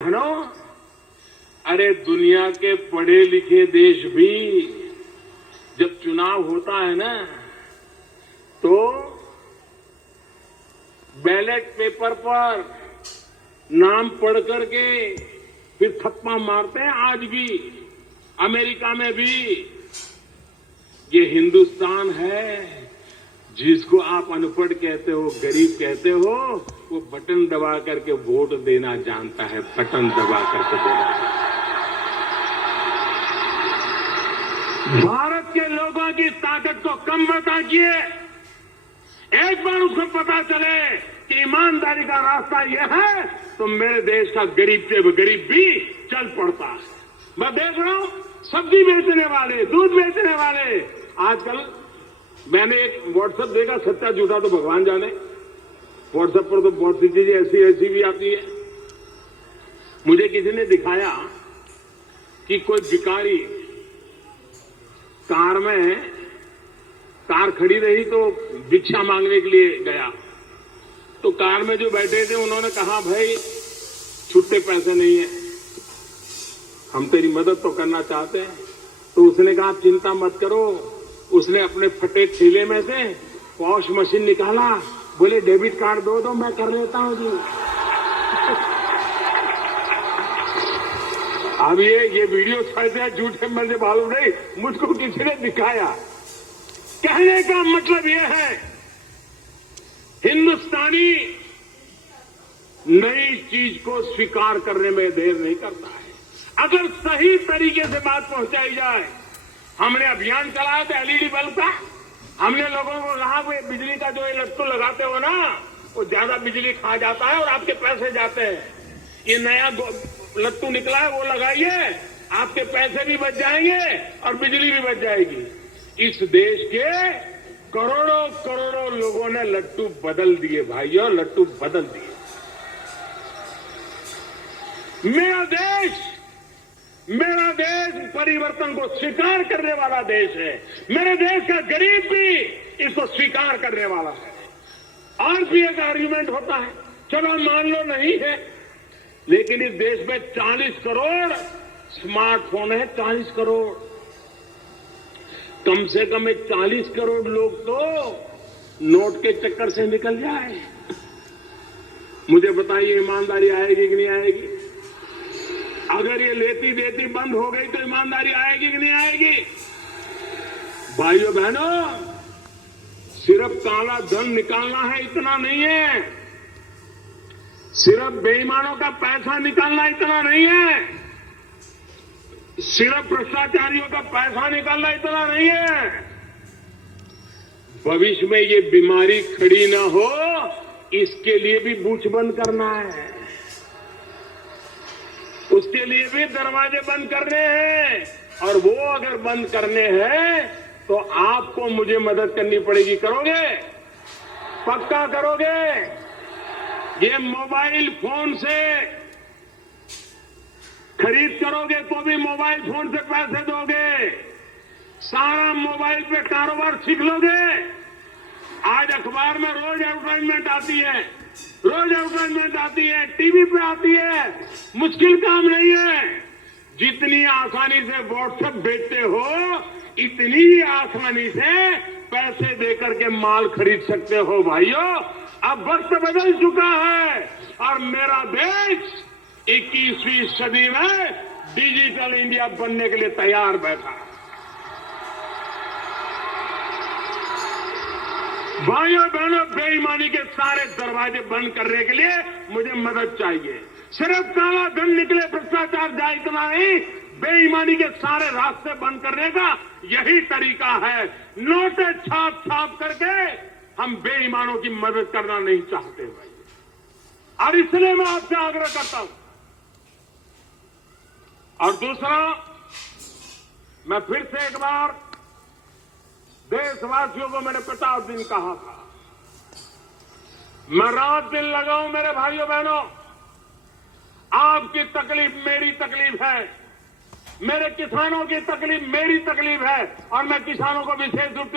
बहनों, अरे दुनिया के पढ़े लिखे देश भी जब चुनाव होता है ना तो बैलेट पेपर पर नाम पढ़ करके फिर थप्पा मारते हैं। आज भी अमेरिका में भी ये हिंदुस्तान है जिसको आप अनपढ़ कहते हो, गरीब कहते हो, वो बटन दबा करके वोट देना जानता है। बटन दबा करके देना जानता है। भारत के लोगों की ताकत को कम मत आंकिए। एक बार उसको पता चले कि ईमानदारी का रास्ता यह है तो मेरे देश का गरीब से गरीब भी चल पड़ता है। मैं देख रहा हूं सब्जी बेचने वाले, दूध बेचने वाले, आजकल मैंने एक व्हाट्सएप देखा, सच्चा झूठा तो भगवान जाने। व्हाट्सएप पर तो बहुत सी चीजें ऐसी भी आती है। मुझे किसी ने दिखाया कि कोई भिखारी कार खड़ी रही तो भिक्षा मांगने के लिए गया। तो कार में जो बैठे थे उन्होंने कहा, भाई छुट्टे पैसे नहीं है, हम तेरी मदद तो करना चाहते हैं। तो उसने कहा, आप चिंता मत करो। उसने अपने फटे थैले में से पॉश मशीन निकाला, बोले डेबिट कार्ड दो मैं कर लेता हूं जी। अब ये वीडियो कैसे झूठे मुझे मालूम नहीं, मुझको किसी ने दिखाया। कहने का मतलब ये है, हिंदुस्तानी नई चीज को स्वीकार करने में देर नहीं करता है। अगर सही तरीके से बात पहुंचाई जाए। हमने अभियान चलाया था एलईडी बल्ब का। हमने लोगों को कहा कि बिजली का जो ये लट्टू लगाते हो ना, वो ज्यादा बिजली खा जाता है और आपके पैसे जाते हैं। ये नया लट्टू निकला है, वो लगाइए, आपके पैसे भी बच जाएंगे और बिजली भी बच जाएगी। इस देश के करोड़ों करोड़ों लोगों ने लट्टू बदल दिए भाइयों, लट्टू बदल दिए। मेरा देश परिवर्तन को स्वीकार करने वाला देश है। मेरे देश का गरीब भी इसको स्वीकार करने वाला है। और भी एक आर्ग्यूमेंट होता है, चलो मान लो नहीं है, लेकिन इस देश में 40 करोड़ स्मार्टफोन है। 40 करोड़, कम से कम 40 करोड़ लोग तो नोट के चक्कर से निकल जाए। मुझे बताइए ईमानदारी आएगी कि नहीं आएगी? अगर ये लेती देती बंद हो गई तो ईमानदारी आएगी कि नहीं आएगी? भाइयों बहनों, सिर्फ काला धन निकालना है इतना नहीं है, सिर्फ बेईमानों का पैसा निकालना इतना नहीं है, सिर्फ भ्रष्टाचारियों का पैसा निकालना इतना नहीं है। भविष्य में ये बीमारी खड़ी ना हो, इसके लिए भी बूथ बंद करना है, उसके लिए भी दरवाजे बंद करने हैं। और वो अगर बंद करने हैं तो आपको मुझे मदद करनी पड़ेगी। करोगे? पक्का करोगे? ये मोबाइल फोन से खरीद करोगे तो भी मोबाइल फोन से पैसे दोगे, सारा मोबाइल पे कारोबार सीख लोगे। आज अखबार में रोज एडवर्टाइजमेंट आती है, टीवी पे आती है। मुश्किल काम नहीं है। जितनी आसानी से व्हाट्सएप भेजते हो, इतनी ही आसानी से पैसे देकर के माल खरीद सकते हो भाइयों। अब वक्त बदल चुका है और मेरा देश 21वीं सदी में डिजिटल इंडिया बनने के लिए तैयार बैठा है। भाइयों बहनों, बेईमानी के सारे दरवाजे बंद करने के लिए मुझे मदद चाहिए। सिर्फ काला धन निकले, भ्रष्टाचार जाए इतना नहीं, बेईमानी के सारे रास्ते बंद करने का यही तरीका है। नोटें छाप करके हम बेईमानों की मदद करना नहीं चाहते भाई। और इसलिए मैं आपसे आग्रह करता हूं। और दूसरा, मैं फिर से एक बार देशवासियों को मैंने 50 दिन कहा था, मैं रात दिन लगाऊं मेरे भाइयों बहनों। आपकी तकलीफ मेरी तकलीफ है, मेरे किसानों की तकलीफ मेरी तकलीफ है। और मैं किसानों को विशेष रूप से